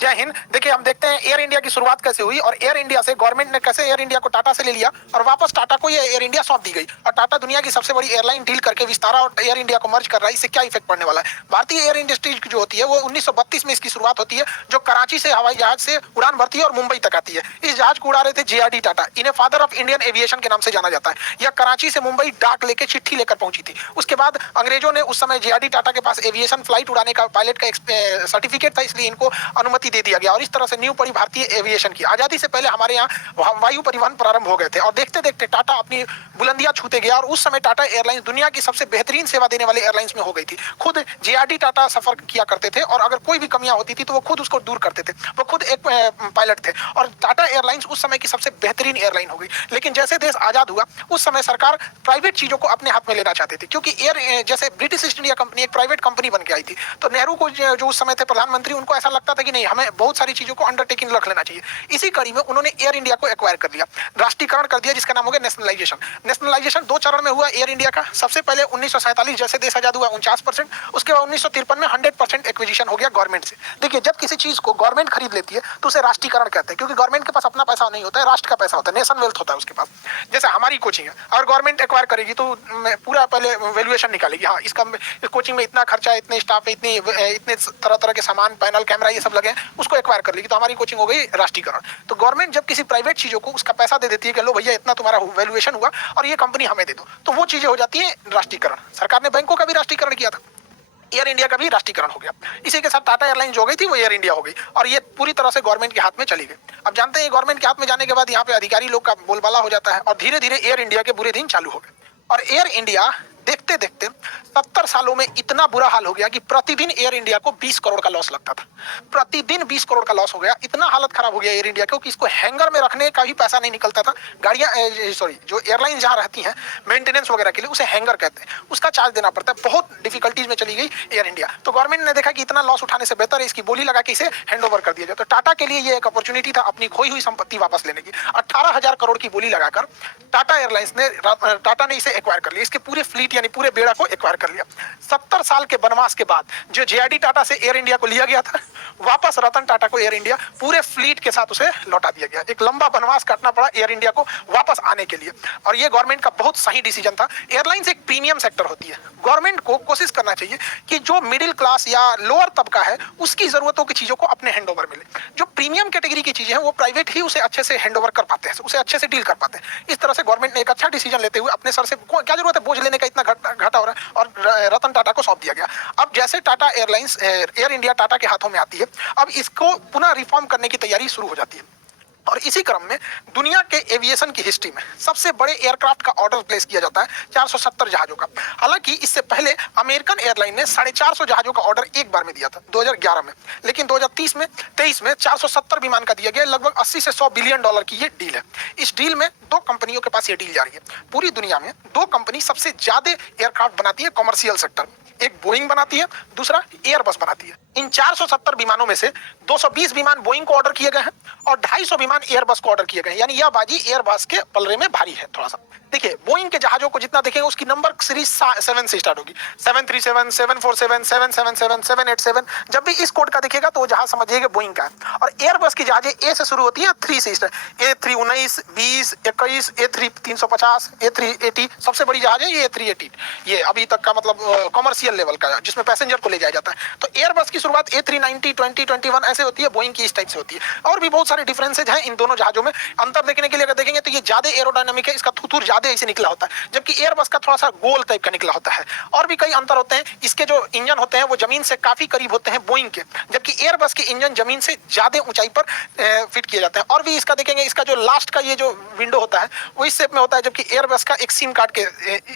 जय हिंद। देखिए, हम देखते हैं एयर इंडिया की शुरुआत कैसे हुई और एयर इंडिया से गवर्नमेंट ने कैसे एयर इंडिया को टाटा से ले लिया और वापस टाटा को ये एयर इंडिया सौंप दी गई। और टाटा दुनिया की सबसे बड़ी एयरलाइन डील करके विस्तारा और एयर इंडिया को मर्ज कर रहा है। इससे क्या इफेक्ट पड़ने वाला है? भारतीय एयर इंडस्ट्री जो होती है वो 1932 में इसकी शुरुआत होती है, जो कराची से हवाई जहाज से उड़ान भरती है और मुंबई तक आती है। इस जहाज को उड़ा रहे थे JRD टाटा। इन्हें फादर ऑफ इंडियन एविएशन के नाम से जाना जाता है। यह कराची से मुंबई डाक लेके चिट्ठी लेकर पहुंची थी। उसके बाद अंग्रेजों ने उस समय JRD टाटा के पास एविएशन फ्लाइट उड़ाने का पायलट का सर्टिफिकेट था, इसलिए इनको अनुमति दे दिया गया और इस तरह से न्यू पड़ी भारतीय एविएशन की। आजादी से पहले हमारे यहाँ वायु परिवहन प्रारंभ हो गए थे और देखते देखते टाटा अपनी बुलंदियां छूते गया और उस समय टाटा एयरलाइंस दुनिया की सबसे बेहतरीन सेवा देने वाले एयरलाइंस में हो गई थी। खुद JRD टाटा सफर किया करते थे और अगर कोई भी कमियां होती थी तो वो खुद उसको दूर करते थे। वो खुद एक पायलट थे और टाटा एयरलाइंस उस समय की सबसे बेहतरीन एयरलाइन हो गई। लेकिन जैसे देश आजाद हुआ उस समय सरकार प्राइवेट चीजों को अपने हाथ में लेना चाहती थी, क्योंकि एयर जैसे ब्रिटिश ईस्ट इंडिया कंपनी एक प्राइवेट कंपनी बन के आई थी। तो नेहरू को जो उस समय थे प्रधानमंत्री, उनको ऐसा लगता था कि नहीं, हमें बहुत सारी चीजों को अंडरटेकिंग रख लेना चाहिए। इसी कड़ी में उन्होंने एयर इंडिया को एक्वायर कर लिया, राष्ट्रीयकरण कर दिया, जिसका नाम हो गया नेशनलाइजेशन। नेशनलाइजेशन 2 चरण में हुआ एयर इंडिया का। सबसे पहले 1947 जैसे देश आजाद हुआ 49%, उसके बाद 1953 में 100% एक्विजिशन हो गया गवर्नमेंट से। देखिए, जब किसी चीज को गवर्नमेंट खरीद लेती है तो उसे राष्ट्रीयकरण कहते हैं, क्योंकि गवर्नमेंट के पास अपना पैसा नहीं होता है, राष्ट्र का पैसा होता है, नेशन वेल्थ होता है उसके पास। जैसे हमारी कोचिंग है, अगर गवर्नमेंट एक्वायर करेगी तो पूरा पहले वैल्यूएशन निकालेगी। हाँ, इसका कोचिंग में इतना खर्चा है, इतने स्टाफ है, इतने तरह तरह के सामान, पैनल, कैमरा, ये सब लगे, उसको एक्वायर कर लेगी तो हमारी कोचिंग हो गई राष्ट्रीयकरण। तो गवर्नमेंट जब किसी प्राइवेट चीजों को उसका पैसा दे देती है कि लो भैया, इतना तुम्हारा वैल्यूएशन हुआ और ये कंपनी हमें दे दो, तो वो चीजें हो जाती है राष्ट्रीयकरण। सरकार ने बैंकों का भी राष्ट्रीयकरण किया था, एयर इंडिया का भी राष्ट्रीयकरण हो गया। इसी के साथ टाटा एयरलाइन जो हो गई थी वो एयर इंडिया हो गई और ये पूरी तरह से गवर्नमेंट के हाथ में चली गई। अब जानते हैं गवर्नमेंट के हाथ में जाने के बाद यहाँ पे अधिकारी लोग का बोलबाला हो जाता है और धीरे धीरे एयर इंडिया के बुरे दिन चालू हो गए। और एयर इंडिया देखते देखते 70 सालों में इतना बुरा हाल हो गया कि प्रतिदिन एयर इंडिया को 20 करोड़ का लॉस लगता था। प्रतिदिन 20 करोड़ का लॉस हो गया। इतना हालत खराब हो गया एयर इंडिया क्योंकि इसको हैंगर में रखने का भी पैसा नहीं निकलता था। गाड़ियां जो एयरलाइन जहां रहती हैं मेंटेनेंस वगैरह के लिए, उसे हैंगर कहते हैं, उसका चार्ज देना पड़ता है। बहुत डिफिकल्टीज में चली गई एयर इंडिया। तो गवर्नमेंट ने देखा कि इतना लॉस उठाने से बेहतर है इसकी बोली लगा के इसे हैंड ओवर कर दिया जाए। तो टाटा के लिए ये एक अपॉर्चुनिटी था अपनी खोई हुई संपत्ति वापस लेने की। 18,000 करोड़ की बोली लगाकर टाटा ने इसे एक्वायर कर लिया। इसके पूरे फ्लीट यानी पूरे बेड़ा को एक्वायर कर लिया। 70 साल के वनवास के बाद जो JRD टाटा से एयर इंडिया को लिया गया था, वापस रतन टाटा को एयर इंडिया पूरे फ्लीट के साथ उसे लौटा दिया गया। एक लंबा वनवास काटना पड़ा एयर इंडिया को वापस आने के लिए और ये गवर्नमेंट का बहुत सही डिसीजन था। एयरलाइंस एक प्रीमियम सेक्टर होती है। गवर्नमेंट को कोशिश करना चाहिए कि जो मिडिल क्लास या लोअर तबका है उसकी जरूरतों की चीजों को अपने हैंड ओवर मिले। जो प्रीमियम कैटेगरी की चीजें हैं वो प्राइवेट ही उसे अच्छे से हैंड ओवर कर पाते हैं, उसे अच्छे से डील कर पाते हैं। इस तरह से गवर्नमेंट ने एक अच्छा डिसीजन लेते हुए अपने सर से क्या जरूरत है बोझ लेने का, इतना घाटा हो रहा है, और रतन टाटा को सौंप दिया गया। अब जैसे Tata airlines air India Tata के हाथों में आती है, अब इसको पुनः रिफॉर्म करने की तैयारी शुरू हो जाती है। और इसी क्रम में दुनिया के एविएशन की हिस्ट्री में सबसे बड़े एयरक्राफ्ट का ऑर्डर प्लेस किया जाता है 470 जहाजों का। हालांकि इससे पहले अमेरिकन एयरलाइन ने 450 जहाजों का ऑर्डर एक बार में दिया था 2011 में, लेकिन 2023 में 470 विमान का दिया गया। लगभग 80 से 100 बिलियन डॉलर की ये डील है। इस डील में 2 कंपनियों के पास ये डील जा रही है। पूरी दुनिया में 2 कंपनी सबसे ज्यादा एयरक्राफ्ट बनाती है कॉमर्शियल सेक्टर में। एक बोइंग बनाती है, दूसरा एयरबस बनाती है। इन 470 विमानों में से 220 विमान बोइंग को ऑर्डर किए गए हैं और 250 विमान एयरबस को ऑर्डर किए गए हैं। यानी यह बाजी एयरबस के पलड़े में भारी है थोड़ा सा। देखिए, बोइंग के जहाजों को जितना देखेंगे उसकी नंबर सीरीज 7 से स्टार्ट होगी। 737, 747, 777, 787। जब भी इस कोड का दिखेगा तो वो जहाज समझिएगा बोइंग का है। और एयरबस की जहाजें ए से शुरू होती है, 3 से स्टार्ट। A319, 20, 21, A350, A380 सबसे बड़ी जहाज है ये A380। ये अभी तक का मतलब कॉमर्शियल लेवल का है, जिसमें पैसेंजर को ले जाया जाता है। तो एयरबस की शुरुआत A390, 20, 21 ऐसे होती है, बोइंग की इस टाइप से होती है। और भी बहुत सारे डिफरेंसेज हैं इन दोनों जहाजों में। अंतर देखने के लिए अगर देखेंगे तो ये ज्यादा एरोडायनामिक है, इसका थुथुर ज्यादा ऐसे निकला होता है, जबकि एयरबस का थोड़ा सा गोल टाइप का निकला होता है। और भी कई अंतर होते हैं। इसके जो इंजन होते हैं वो जमीन से काफी करीब होते हैं बोइंग के, जबकि एयरबस के इंजन जमीन से ज्यादा ऊंचाई पर फिट किए जाते हैं। और भी इसका देखेंगे, इसका जो लास्ट का ये जो विंडो होता है वो इस शेप में होता है, जबकि एयरबस का एक सिम कार्ड के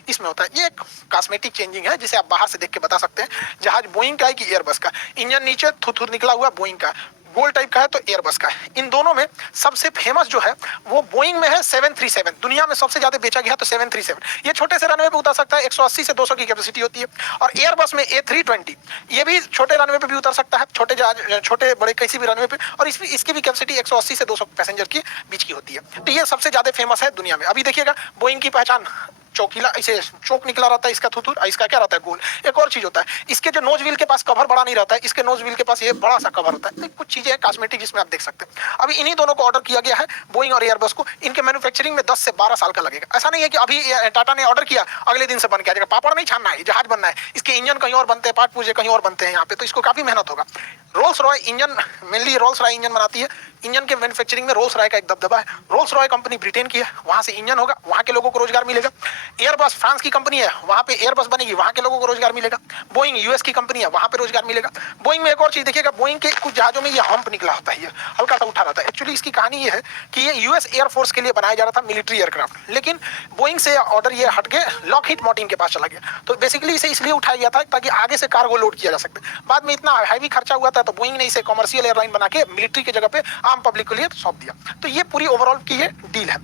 इसमें होता है। ये एक कॉस्मेटिक चेंजिंग है जिसे आप बाहर से देख के बता सकते हैं जहाज बोइंग का है कि एयरबस का। इंजन नीचे थुथुर निकला हुआ बोइंग का, गोल टाइप का है तो एयरबस का है। इन दोनों में सबसे फेमस जो है वो बोइंग में है 737। दुनिया में सबसे ज्यादा बेचा गया तो 737। ये छोटे से रनवे पे उतर सकता है, 180 से 200 की कैपेसिटी होती है। और एयरबस में A320, ये भी छोटे रनवे पे भी उतर सकता है, छोटे बड़े किसी भी रनवे पे। और इसकी भी कैपेसिटी 180 से 200 पैसेंजर की बीच की होती है। तो ये सबसे ज्यादा फेमस है दुनिया में। अभी देखिएगा बोइंग की पहचान चौकीला ऐसे चौक निकला रहता है इसका थुथुर, इसका क्या रहता है गोल। एक और चीज होता है, इसके जो नोज व्हील के पास कवर बड़ा नहीं रहता है, इसके नोज व्हील के पास ये बड़ा सा कवर होता है। तो कुछ चीजें कॉस्मेटिक जिसमें आप देख सकते हैं। अभी इन्हीं दोनों को ऑर्डर किया गया है, बोइंग और एयरबस को। इनके मैन्युफैक्चरिंग में 10 से 12 साल का लगेगा। ऐसा नहीं है कि अभी टाटा ने ऑर्डर किया अगले दिन से बन के आ जाएगा। पापड़ नहीं छानना है, जहाज बनना है। इसके इंजन कहीं और बनते हैं, पार्ट पुर्जे कहीं और बनते हैं यहाँ पे, तो इसको काफी मेहनत होगा। Rolls Royce engine, mainly Rolls Royce engine बनाती है। इंजन के मैन्युफैक्चरिंग में रोल्स रॉय का एक दबदबा है। रोल्स रॉय कंपनी ब्रिटेन की है, वहां से इंजन होगा, वहां के लोगों को रोजगार मिलेगा। एयरबस फ्रांस की कंपनी है, वहां पे एयरबस बनेगी, वहां के लोगों को रोजगार मिलेगा। बोइंग यूएस की कंपनी है, वहां पे रोजगार मिलेगा। बोइंग में एक और चीज देखिएगा, बोइंग के कुछ जहाजों में ये हम्प निकला होता है, हल्का सा उठा रहता है। एक्चुअली इसकी कहानी ये है कि ये यूएस एयरफोर्स के लिए बनाया जा रहा था, मिलिट्री एयरक्राफ्ट, लेकिन बोइंग से ऑर्डर ये हट के लॉकहीड मार्टिन के पास चला गया। तो बेसिकली इसे इसलिए उठाया गया था ताकि आगे से कार्गो लोड किया जा सके। बाद में इतना हैवी खर्चा हुआ था, तो बोइंग ने इसे कमर्शियल एयरलाइन बना के मिलिट्री की जगह पे आम पब्लिक के लिए सौंप दिया। तो ये पूरी ओवरऑल की ये डील है।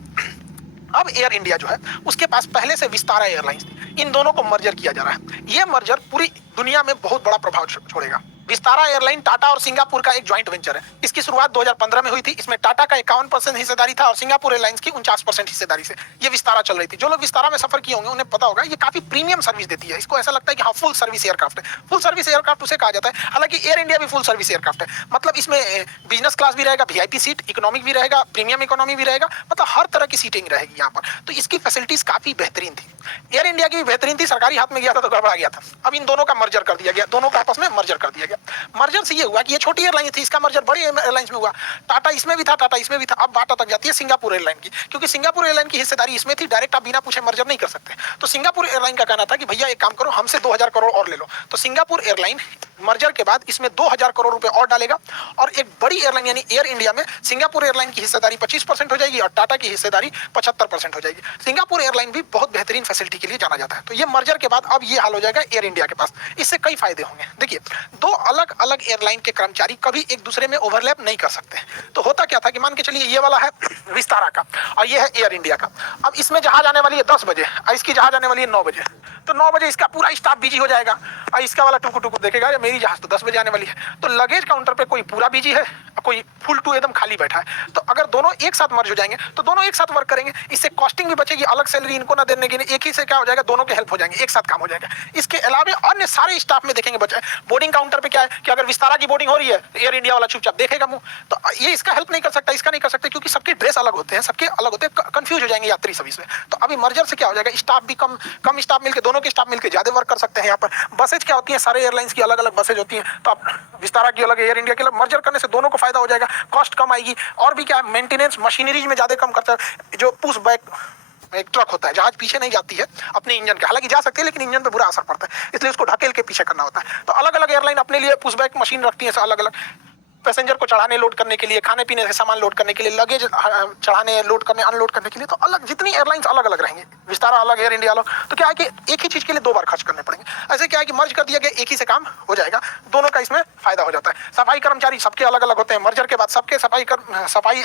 अब एयर इंडिया जो है उसके पास पहले से विस्तारा एयरलाइंस थी, इन दोनों को मर्जर किया जा रहा है। ये मर्जर पूरी दुनिया में बहुत बड़ा प्रभाव छोड़ेगा। विस्तारा एयरलाइन टाटा और सिंगापुर का एक ज्वाइंट वेंचर है। इसकी शुरुआत 2015 में हुई थी। इसमें टाटा का 51% हिस्सेदारी था और सिंगापुर एयरलाइंस की 49% हिस्सेदारी से ये विस्तारा चल रही थी। जो लोग विस्तारा में सफर किए होंगे उन्हें पता होगा ये काफी प्रीमियम सर्विस देती है। इसको ऐसा लगता है कि हाँ फुल सर्विस एयरक्राफ्ट है। फुल सर्विस एयरक्राफ्ट उसे कहा जाता है। हालांकि एयर इंडिया भी फुल सर्विस एयरक्राफ्ट है। मतलब इसमें बिजनेस क्लास भी रहेगा, वीआईपी सीट, इकोनॉमिक भी रहेगा, प्रीमियम इकोनॉमी भी रहेगा, मतलब हर तरह की सीटिंग रहेगी यहाँ पर। तो इसकी फैसिलिटीज काफी बेहतरीन थी। एयर इंडिया की भी बेहतरीन थी, सरकारी हाथ में गया था तो गड़बड़ा गया था। अब इन दोनों का मर्जर कर दिया गया, दोनों का आपस में मर्जर कर दिया गया। मर्जर से ये हुआ कि ये छोटी एयरलाइन थी, इसका मर्जर बड़ी एयरलाइंस में हुआ। टाटा इसमें भी था, टाटा इसमें भी था। अब बात तक जाती है सिंगापुर एयरलाइन की, क्योंकि सिंगापुर एयरलाइन की हिस्सेदारी इसमें थी। डायरेक्ट आप बिना पूछे मर्जर नहीं कर सकते। तो सिंगापुर एयरलाइन का कहना था कि भैया एक काम करो, हमसे 2000 करोड़ और ले लो। तो सिंगापुर एयरलाइन मर्जर के बाद इसमें 2000 करोड़ रुपए और डालेगा और एक बड़ी एयरलाइन यानी एयर इंडिया में सिंगापुर एयरलाइन की हिस्सेदारी 25% हो जाएगी और टाटा की हिस्सेदारी 75% हो जाएगी। सिंगापुर एयरलाइन भी बहुत बेहतरीन फैसिलिटी के लिए जाना जाता है। तो ये मर्जर के बाद अब ये हाल हो जाएगा एयर इंडिया के पास। इससे कई फायदे होंगे। देखिए, दो अलग अलग एयरलाइन के कर्मचारी कभी एक दूसरे में ओवरलैप नहीं कर सकते। तो होता क्या था कि मान के चलिए ये वाला है विस्तारा का और ये है एयर इंडिया का। अब इसमें जहाज आने वाली है 10 बजे और इसकी जहाज आने वाली है 9 बजे। तो 9 बजे इसका पूरा स्टाफ बिजी हो जाएगा और इसका वाला टुकु टुकु देखेगा मेरी जहाज तो 10 बजे आने वाली है। तो लगेज काउंटर पे कोई पूरा बिजी है और कोई फुल टू एकदम खाली बैठा है। तो अगर दोनों एक साथ मर्ज हो जाएंगे तो दोनों एक साथ वर्क करेंगे। इससे कॉस्टिंग भी बचेगी, अलग सैलरी इनको ना देने के लिए। एक ही से क्या हो जाएगा, दोनों के हेल्प हो जाएंगे, एक साथ काम हो जाएगा। इसके अलावा अन्य सारे स्टाफ में देखेंगे बचे। बोर्डिंग काउंटर पे क्या है कि अगर विस्तारा की बोर्डिंग हो रही है, एयर इंडिया वाला चुपचाप देखेगा मुंह। तो ये इसका हेल्प नहीं कर सकता, इसका नहीं कर सकते, क्योंकि सबके ड्रेस अलग होते हैं, सबके अलग होते हैं, कंफ्यूज हो जाएंगे यात्री सभी से। तो अभी मर्जर से क्या हो जाएगा, स्टाफ भी कम स्टाफ मिलकर, दोनों के स्टाफ मिलकर ज्यादा वर्क कर सकते हैं। यहाँ पर बसेज क्या होती है, सारे एयरलाइंस की अलग अलग बसेज होती हैं। तो आप विस्तारा की अलग, एयर इंडिया की अलग, मर्जर करने से दोनों को फायदा हो जाएगा, कॉस्ट कम आएगी। और भी क्या, मेंटेनेंस मशीनरीज में ज्यादा कम करता है। जो पुश बैक एक ट्रक होता है, जहाज पीछे नहीं जाती है अपने इंजन के, हालांकि जा सकती है लेकिन इंजन पे बुरा असर पड़ता है, इसलिए उसको ढकेल के पीछे करना होता है। तो अलग अलग एयरलाइन अपने लिए पुश बैक मशीन रखती है, अलग अलग पैसेंजर को चढ़ाने लोड करने के लिए, खाने पीने के सामान लोड करने के लिए, लगेज चढ़ाने लोड करने अनलोड करने के लिए। तो अलग जितनी एयरलाइंस अलग अलग रहेंगे, विस्तारा अलग, एयर इंडिया अलग। तो क्या है कि एक ही चीज के लिए 2 बार खर्च करने पड़ेंगे। ऐसे क्या है कि मर्ज कर दिया गया, एक ही से काम हो जाएगा, दोनों का इसमें फायदा हो जाता है। सफाई कर्मचारी सबके अलग अलग होते हैं, मर्जर के बाद सबके सफाई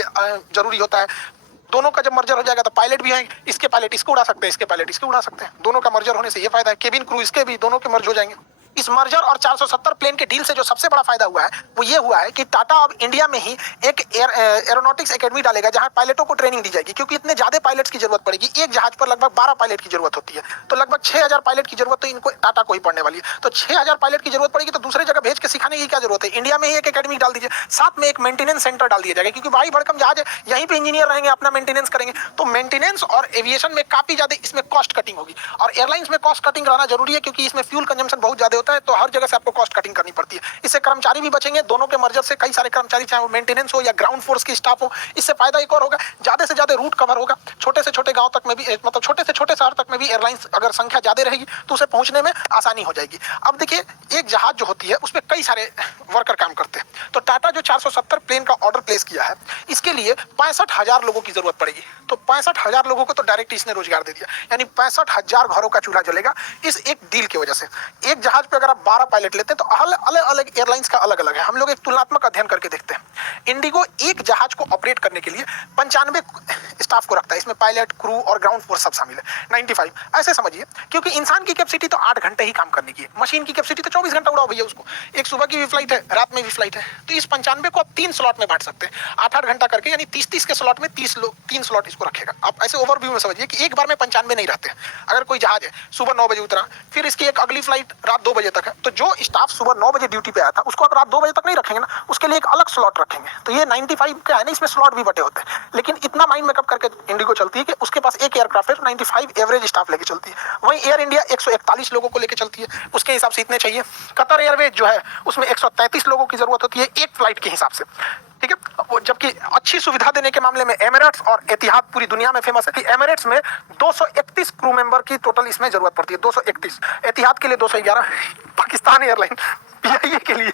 जरूरी होता है। दोनों का जब मर्जर हो जाएगा तो पायलट भी आएंगे, इसके पायलट इसको उड़ा सकते हैं, इसके पायलट इसको उड़ा सकते हैं। दोनों का मर्जर होने से ये फायदा है। केबिन क्रू इसके भी, दोनों के मर्ज हो जाएंगे। इस मर्जर और 470 प्लेन के डील से जो सबसे बड़ा फायदा हुआ है वो ये हुआ है कि टाटा अब इंडिया में ही एक एरोनॉटिक्स एकेडमी डालेगा जहां पायलटों को ट्रेनिंग दी जाएगी, क्योंकि इतने ज्यादा पायलट्स की जरूरत पड़ेगी। एक जहाज पर लगभग 12 पायलट की जरूरत होती है, तो लगभग 6000 पायलट की जरूरत तो इनको टाटा को ही पड़ने वाली है। तो 6000 पायलट की जरूरत पड़ेगी तो दूसरे जगह भेज के सिखाने की क्या जरूरत है, इंडिया में ही एक एकेडमी डाल दीजिए। साथ में एक मेंटेनेंस सेंटर डाल दिया जाएगा, क्योंकि भारी भड़कम जहाज है, यहीं पे इंजीनियर रहेंगे, अपना मेंटेनेंस करेंगे। तो मेंटेनेंस और एविएशन में काफी ज्यादा इसमें कॉस्ट कटिंग होगी। और एयरलाइंस में कॉस्ट कटिंग रहना जरूरी है, क्योंकि इसमें फ्यूल कंजम्पशन बहुत ज्यादा होता है, तो हर जगह से आपको कॉस्ट कटिंग करनी पड़ती है। इससे कर्मचारी भी बचेंगे। दोनों के मर्जर से कई सारे कर्मचारी, चाहे वो मेंटेनेंस हो या ग्राउंड फोर्स की स्टाफ हो, इससे फायदा एक और होगा, ज्यादा से ज्यादा रूट कवर होगा। छोटे से छोटे गांव तक में भी, मतलब छोटे से छोटे शहर तक में भी एयरलाइंस अगर संख्या ज्यादा रहेगी तो उसे पहुंचने में आसानी हो जाएगी। अब देखिए, एक जहाज जो होती है उसमें कई सारे वर्कर काम करते हैं। तो टाटा जो 470 प्लेन का ऑर्डर प्लेस किया है, इसके लिए 65,000 लोगों की जरूरत पड़ेगी। तो 65,000 लोगों को तो डायरेक्ट इसने रोजगार दे दिया, यानी 65,000 घरों का चूल्हा जलेगा इस एक डील की वजह से। एक जहाज पे अगर आप 12 पायलट लेते हैं तो अलग अलग एयरलाइंस का अलग अलग है। हम लोग एक तुलनात्मक अध्ययन करके देखते हैं। इंडिगो एक जहाज को ऑपरेट करने के लिए 95 स्टाफ को रखता है, इसमें पायलट, क्रू और ग्राउंड फोर्स सब शामिल है। 95 ऐसे समझिए, क्योंकि इंसान की कैपेसिटी तो 8 घंटे ही काम करने की है, मशीन की कैपेसिटी तो 24 घंटा उड़ाओ भैया उसको। एक सुबह की भी फ्लाइट है, रात में भी फ्लाइट है। तो 95 को आप 3 स्लॉट में बांट सकते हैं, 8-8 घंटा करके, यानी 30-30 के स्लॉट में 3 स्लॉट इसको रखेगा। आप ऐसे ओवरव्यू में समझिए कि एक बार में 95 नहीं रहते हैं। अगर कोई जहाज है सुबह 9 बजे उतरा, फिर इसकी एक अगली फ्लाइट रात 2 बजे तक है, तो जो स्टाफ सुबह 9 बजे ड्यूटी पे आया था उसको आप रात 2 बजे तक नहीं रखेंगे ना, उसके लिए एक अलग स्लॉट रखेंगे। तो ये 95 का है ना, इसमें स्लॉट भी बटे होते हैं, लेकिन इतना माइंड मेकअप करके इंडिगो चलती है कि उसके पास एक एयरक्राफ्ट है 95 एवरेज स्टाफ लेके चलती है। वहीं एयर इंडिया 141 लोगों को लेके चलती है, उसके हिसाब से इतने चाहिए। कतर एयरवेज जो है उसमें 133 लोगों की जरूरत होती है एक फ्लाइट के हिसाब से, ठीक है। वो जबकि अच्छी सुविधा देने के मामले में एमिरेट्स और एतिहाद पूरी दुनिया में फेमस है कि एमिरेट्स में 231 क्रू मेंबर की टोटल इसमें जरूरत पड़ती है, 231। एतिहाद के लिए 211, पाकिस्तान एयरलाइन पीआईए के लिए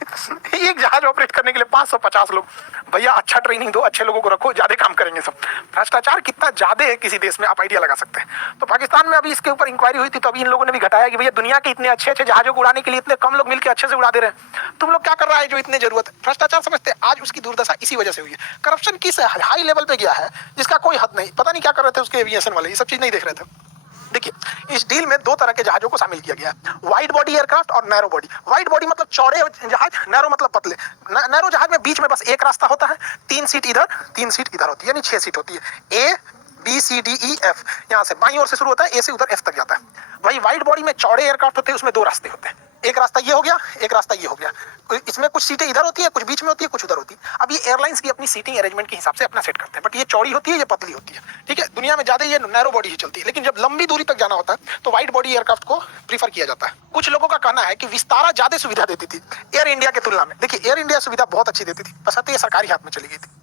एक जहाज ऑपरेट करने के लिए 550 लोग। भैया अच्छा ट्रेनिंग दो, अच्छे लोगों को रखो, ज्यादा काम करेंगे सब। भ्रष्टाचार कितना ज्यादा है किसी देश में, आप आइडिया लगा सकते हैं। तो पाकिस्तान में अभी इसके ऊपर इंक्वायरी हुई थी, तो अभी इन लोगों ने भी घटाया कि भैया दुनिया के इतने अच्छे अच्छे जहाजों को उड़ाने के लिए इतने कम लोग मिलकर अच्छे से उड़ा दे रहे हैं, तुम लोग क्या कर रहा है जो इतने जरूरत है। भ्रष्टाचार समझते हैं, आज उसकी दुर्दशा इसी वजह से हुई है। करप्शन किस हाई लेवल पे गया है जिसका कोई हद नहीं, पता नहीं क्या कर रहे थे उसके एविएशन वाले, ये सब चीज नहीं देख रहे थे। देखिए इस डील में 2 तरह के जहाजों को शामिल किया गया है, वाइड बॉडी एयरक्राफ्ट और नैरो बॉडी। वाइड बॉडी मतलब चौड़े जहाज, नैरो मतलब पतले। नैरो जहाज में बीच में बस एक रास्ता होता है, 3 सीट इधर 3 सीट इधर होती है, यानी 6 सीट होती है। A B C D E F, यहाँ से बाईं ओर से शुरू होता है, ए से उधर एफ तक जाता है। वही वाइड बॉडी में चौड़े एयरक्राफ्ट होते हैं, उसमें 2 रास्ते होते हैं, एक रास्ता ये हो गया, एक रास्ता ये हो गया। इसमें कुछ सीटें इधर होती है, कुछ बीच में होती है, कुछ उधर होती है। अब ये एयरलाइंस की अपनी सीटिंग अरेंजमेंट के हिसाब से अपना सेट करते हैं, बट ये चौड़ी होती है, ये पतली होती है, ठीक है। दुनिया में ज्यादा ये नैरो बॉडी ही चलती है, लेकिन जब लंबी दूरी तक जाना होता है तो वाइड बॉडी एयरक्राफ्ट को प्रीफर किया जाता है। कुछ लोगों का कहना है कि विस्तारा ज्यादा सुविधा देती थी एयर इंडिया की तुलना में। देखिए एयर इंडिया सुविधा बहुत अच्छी देती थी, बशर्ते ये सरकारी हाथ में चली गई थी।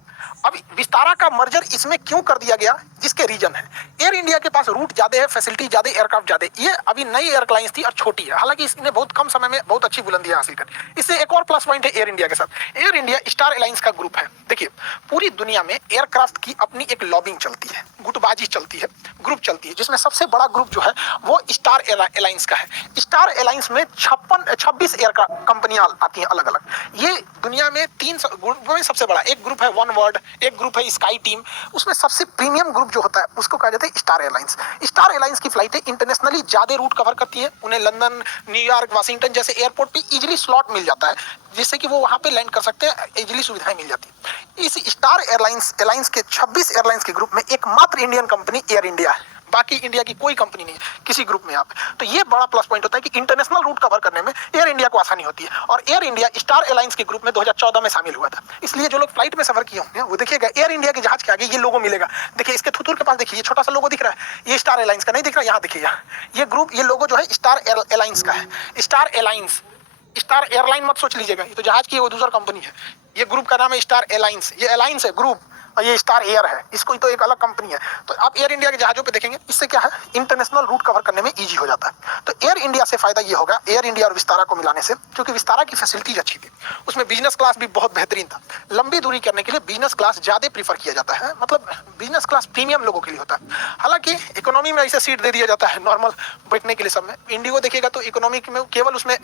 अब विस्तारा का मर्जर इसमें क्यों कर दिया गया, जिसके रीजन है, एयर इंडिया के पास रूट ज्यादा है, फैसिलिटी ज्यादा, एयरक्राफ्ट ज्यादा। ये अभी नई एयरलाइंस थी और छोटी है, हालांकि इसने बहुत कम समय में बहुत अच्छी बुलंदियां हासिल करी। इससे एक और प्लस पॉइंट है एयर इंडिया के साथ, एयर इंडिया स्टार एलायंस का ग्रुप है। देखिए पूरी दुनिया में एयरक्राफ्ट की अपनी एक लॉबिंग चलती है, गुटबाजी चलती है, ग्रुप चलती है, जिसमें सबसे बड़ा ग्रुप जो है वो स्टार एलायंस का है। स्टार एलायंस में 26 एयरक्राफ्ट कंपनियां आती हैं अलग अलग। ये दुनिया में 3 ग्रुप में सबसे बड़ा एक ग्रुप है वन वर्ल्ड, एक ग्रुप है स्काई टीम, उसमें सबसे प्रीमियम ग्रुप जो होता है उसको कहा जाता है स्टार एलायंस। स्टार एलायंस की फ्लाइटें इंटरनेशनली ज्यादा रूट कवर करती है, उन्हें लंदन, न्यूयॉर्क, वाशिंगटन जैसे एयरपोर्ट पे इजीली स्लॉट मिल जाता है, जिससे कि वो वहां पे लैंड कर सकते हैं, इजीली सुविधाएं मिल जाती है। इस स्टार एलायंस के 26 एयरलाइंस के ग्रुप में एकमात्र इंडियन कंपनी एयर इंडिया है, बाकी इंडिया की कोई कंपनी नहीं है किसी ग्रुप में। यहाँ पे तो ये बड़ा प्लस पॉइंट होता है कि इंटरनेशनल रूट कवर करने में एयर इंडिया को आसानी होती है। और एयर इंडिया स्टार एलायंस के ग्रुप में 2014 में शामिल हुआ था, इसलिए जो लोग फ्लाइट में सफर किए होंगे वो देखिएगा एयर इंडिया के जहाज के आगे ये लोगो मिलेगा। देखिए इसके थुथुर के पास देखिए ये छोटा सा लोगो दिख रहा है, ये स्टार एलायंस का नहीं दिख रहा, यहाँ देखिएगा ये ग्रुप, ये लोगो जो है स्टार एलायंस का है। स्टार एलायंस, स्टार एयरलाइन मत सोच लीजिएगा, ये तो जहाज की वो दूसरा कंपनी है। ये ग्रुप का नाम है स्टार एलायंस, ये एलायंस है ग्रुप, और ये स्टार एयर है, इसको तो एक अलग कंपनी है। तो आप एयर इंडिया के जहाजों पे देखेंगे, इससे क्या है इंटरनेशनल रूट कवर करने में इजी हो जाता है। तो एयर इंडिया से फायदा ये होगा, एयर इंडिया और विस्तारा को मिलाने से, क्योंकि विस्तारा की फैसिलिटीज अच्छी थी, उसमें बिजनेस क्लास भी बहुत बेहतरीन था। लंबी दूरी करने के लिए बिजनेस क्लास ज्यादा प्रीफर किया जाता है, मतलब बिजनेस क्लास प्रीमियम लोगों के लिए होता है। हालांकि इकोनॉमी में ऐसे सीट दे दिया जाता है नॉर्मल बैठने के लिए सब में। इंडिगो देखिएगा तो इकोनॉमी में केवल उसमें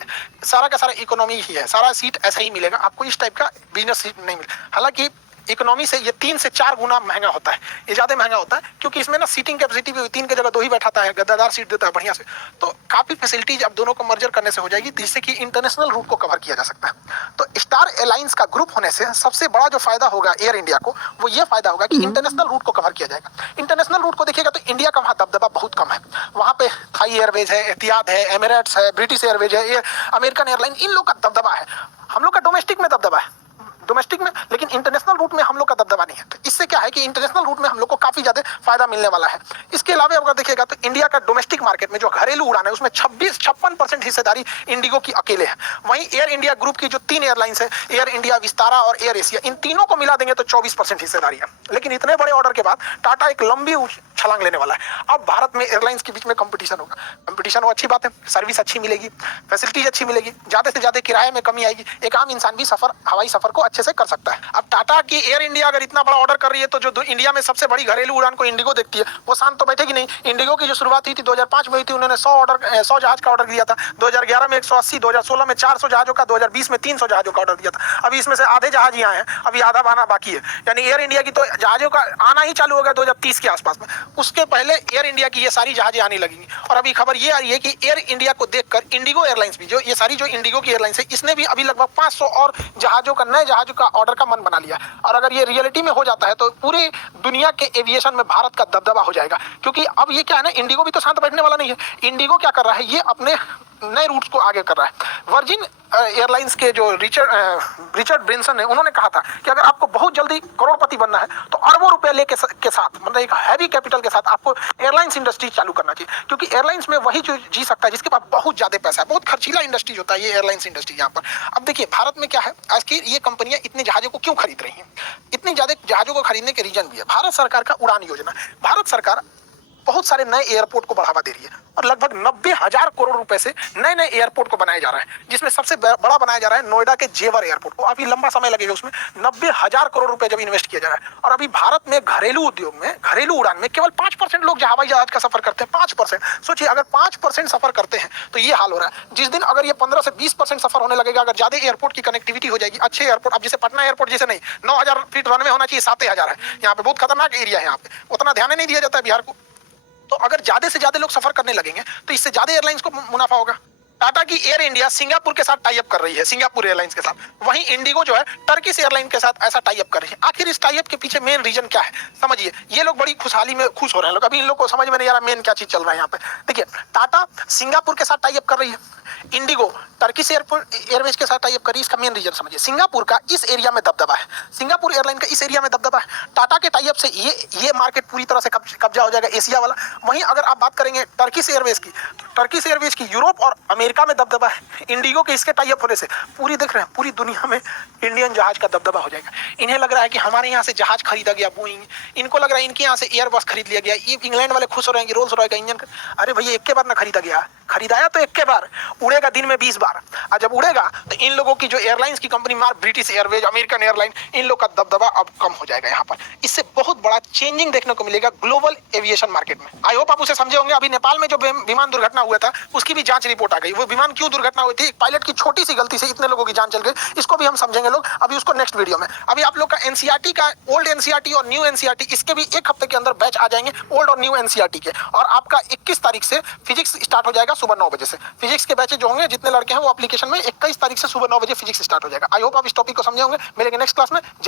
सारा का सारा इकोनॉमी ही है, सारा सीट ऐसा ही मिलेगा आपको, इस टाइप का बिजनेस सीट नहीं मिले। हालांकि इकोनॉमी से ये 3 से 4 गुना महंगा होता है, ये ज्यादा महंगा होता है, क्योंकि इसमें ना सीटिंग कैपेसिटी भी 3 की जगह 2 ही बैठाता है, गद्दादार सीट देता है बढ़िया से। तो काफी फैसिलिटीज अब दोनों को मर्जर करने से हो जाएगी, जिससे कि इंटरनेशनल रूट को कवर किया जा सकता है। तो स्टार एलायंस का ग्रुप होने से सबसे बड़ा जो फायदा होगा एयर इंडिया को, वो ये फायदा होगा कि इंटरनेशनल रूट को कवर किया जाएगा। इंटरनेशनल रूट को देखिएगा तो इंडिया का वहाँ दबदबा बहुत कम है, वहाँ पे थाई एयरवेज है, एतिहाद है, एमिरेट्स है, ब्रिटिश एयरवेज है, अमेरिकन एयरलाइन, इन लोग का दबदबा है। हम लोग का डोमेस्टिक में दबदबा है, डोमेस्टिक में, लेकिन इंटरनेशनल रूट में हम लोग का दबदबा नहीं है। तो इससे क्या है कि इंटरनेशनल रूट में हम लोग को काफी ज्यादा फायदा मिलने वाला है। इसके अलावा अगर देखिएगा तो इंडिया का डोमेस्टिक मार्केट में जो घरेलू उड़ान है उसमें 56% हिस्सेदारी इंडिगो की अकेले है। वहीं एयर इंडिया ग्रुप की जो 3 एयरलाइंस है, एयर इंडिया, विस्तारा और एयर एशिया, इन तीनों को मिला देंगे तो 24% हिस्सेदारी है। लेकिन इतने बड़े ऑर्डर के बाद टाटा एक लंबी छलांग लेने वाला है। अब भारत में एयरलाइंस के बीच में कंपटीशन होगा, कंपटीशन हो अच्छी बात है, सर्विस अच्छी मिलेगी, फैसिलिटीज अच्छी मिलेगी, ज्यादा से ज्यादा किराए में कमी आएगी, एक आम इंसान भी हवाई सफर को अच्छे से कर सकता है। अब टाटा की एयर इंडिया अगर इतना बड़ा ऑर्डर कर रही है तो जो इंडिया में सबसे बड़ी घरेलू उड़ान को इंडिगो देखती है वो शांत तो बैठेगी नहीं। इंडिगो की जो शुरुआत हुई थी 2005 में हुई थी, उन्होंने 100 जहाज का ऑर्डर दिया था, 2011 में 180, 2016 में 400 जहाजों का, 2020 में 300 जहाजों का ऑर्डर दिया था। अभी इसमें से आधे जहाज यहाँ हैं, अभी आधा आना बाकी है। यानी एयर इंडिया की तो जहाजों का आना ही चालू होगा 2030 के आसपास में, उसके पहले एयर इंडिया की ये सारी जहाजें आने लगेंगी। और अभी खबर ये आ रही है कि एयर इंडिया को देखकर इंडिगो एयरलाइंस भी, जो ये सारी जो इंडिगो की एयरलाइंस है, इसने भी अभी लगभग 500 और जहाजों का, नए जहाज जहाज का ऑर्डर का मन बना लिया, और अगर ये रियलिटी में हो जाता है तो पूरे दुनिया के एविएशन में भारत का दबदबा हो जाएगा। क्योंकि अब ये क्या है ना, इंडिगो भी तो शांत बैठने वाला नहीं है। इंडिगो क्या कर रहा है, ये अपने नए रूट्स को आगे कर रहा है। वर्जिन एयरलाइंस के जो रिचर्ड ब्रेंसन है, उन्होंने कहा था कि अगर आपको बहुत जल्दी करोड़पति बनना है तो अरबों रुपए लेके के साथ, मतलब एक हैवी कैपिटल के साथ आपको एयरलाइंस इंडस्ट्री चालू करना चाहिए। क्योंकि एयरलाइंस में वही जो जी सकता है जिसके पास बहुत ज्यादा पैसा है। बहुत खर्चीला इंडस्ट्री होता है ये एयरलाइंस इंडस्ट्री यहाँ पर। अब देखिए भारत में क्या है, आज की ये कंपनियां इतने जहाजों को क्यों खरीद रही हैं? इतने ज्यादा जहाजों को खरीदने के रीजन भी है भारत सरकार का उड़ान योजना। भारत सरकार बहुत सारे नए एयरपोर्ट को बढ़ावा दे रही है और लगभग 90,000 करोड़ रुपए से नए नए एयरपोर्ट को बनाया जा रहा है, जिसमें सबसे बड़ा बनाया जा रहा है नोएडा के जेवर एयरपोर्ट को। अभी लंबा समय लगेगा उसमें, 90,000 करोड़ रुपए जब इन्वेस्ट किया जा रहा है। और अभी भारत में घरेलू उद्योग में, घरेलू उड़ान में केवल 5% लोग हवाई जहाज का सफर करते हैं। 5%, सोचिए अगर 5% सफर करते हैं तो ये हाल हो रहा है। जिस दिन अगर ये 15 से 20% सफर होने लगेगा, अगर ज्यादा एयरपोर्ट की कनेक्टिविटी हो जाएगी, अच्छे एयरपोर्ट, अब जैसे पटना एयरपोर्ट जैसे नहीं 9,000 फीट रनवे होना चाहिए, 7,000 है यहाँ पे, बहुत खतरनाक एरिया है यहाँ पे, उतना ध्यान नहीं दिया जाता है बिहार को। तो अगर ज्यादा से ज्यादा लोग सफर करने लगेंगे तो इससे ज्यादा एयरलाइंस को मुनाफा होगा। टाटा की एयर इंडिया सिंगापुर के साथ टाई अप कर रही है, सिंगापुर एयरलाइंस के साथ। वहीं इंडिगो जो है टर्किश एयरलाइन के साथ ऐसा टाई अप कर रही है। आखिर इस टाई अप के पीछे मेन रीजन क्या है समझिए। ये लोग बड़ी खुशहाली में खुश हो रहे हैं लोग, अभी इन लोग को समझ में नहीं आ रहा मेन क्या चीज चल रहा है यहाँ पे। देखिए टाटा सिंगापुर के साथ टाई अप कर रही है, इंडिगो टर्किश एयरवेज के साथ टाई अप कर रही है। इसका मेन रीजन समझिए, सिंगापुर का इस एरिया में दबदबा है, सिंगापुर एयरलाइन का इस एरिया में दबदबा है। टाटा के टाई अप से ये मार्केट पूरी तरह से कब्जा हो जाएगा, एशिया वाला। वहीं अगर आप बात करेंगे टर्किश एयरवेज की, तो टर्किश एयरवेज की यूरोप और अमेरिका में दबदबा है। इंडिगो के इसके टाई अप होने से पूरी देख रहे हैं पूरी दुनिया में इंडियन जहाज का दबदबा हो जाएगा। इन्हें लग रहा है कि हमारे यहाँ से जहाज खरीदा गया बोइंग, इनको लग रहा है इनके यहाँ से एयरबस खरीद लिया गया। ये इंग्लैंड वाले खुश हो रहे हैं कि रोल्स रॉय का इंजन, अरे भैया एक के बार ना खरीदा गया, खरीदाया तो एक के बार, उड़ेगा दिन में 20 बार। और जब उड़ेगा तो इन लोगों की जो एयरलाइंस की कंपनी मार, ब्रिटिश एयरवेज, अमेरिकन एयरलाइन, इन लोग का दबदबा अब कम हो जाएगा यहाँ पर। इससे बहुत बड़ा चेंजिंग देखने को मिलेगा ग्लोबल एविएशन मार्केट में। आई होप आप उसे समझे होंगे। अभी नेपाल में जो विमान दुर्घटना हुआ था उसकी भी जांच रिपोर्ट आ गई। वो विमान क्यों दुर्घटना हुई थी, पायलट की छोटी सी गलती से इतने लोगों की जान चल गई, इसको भी हम समझेंगे लोग अभी उसको नेक्स्ट वीडियो में। अभी आप लोग का एनसीईआरटी का ओल्ड एनसीईआरटी और न्यू एनसीईआरटी, इसके भी एक हफ्ते के अंदर बैच आ जाएंगे ओल्ड और न्यू एनसीईआरटी के। और आपका 21 तारीख से फिजिक्स स्टार्ट हो जाएगा सुबह 9 बजे से। फिजिक्स के बैचेज जो होंगे जितने लड़के हैं वो एप्लीकेशन में 21 तारीख से सुबह 9 बजे फिजिक्स स्टार्ट हो जाएगा। आई होप आप इस टॉपिक को समझे होंगे। मिलेंगे नेक्स्ट क्लास में। जय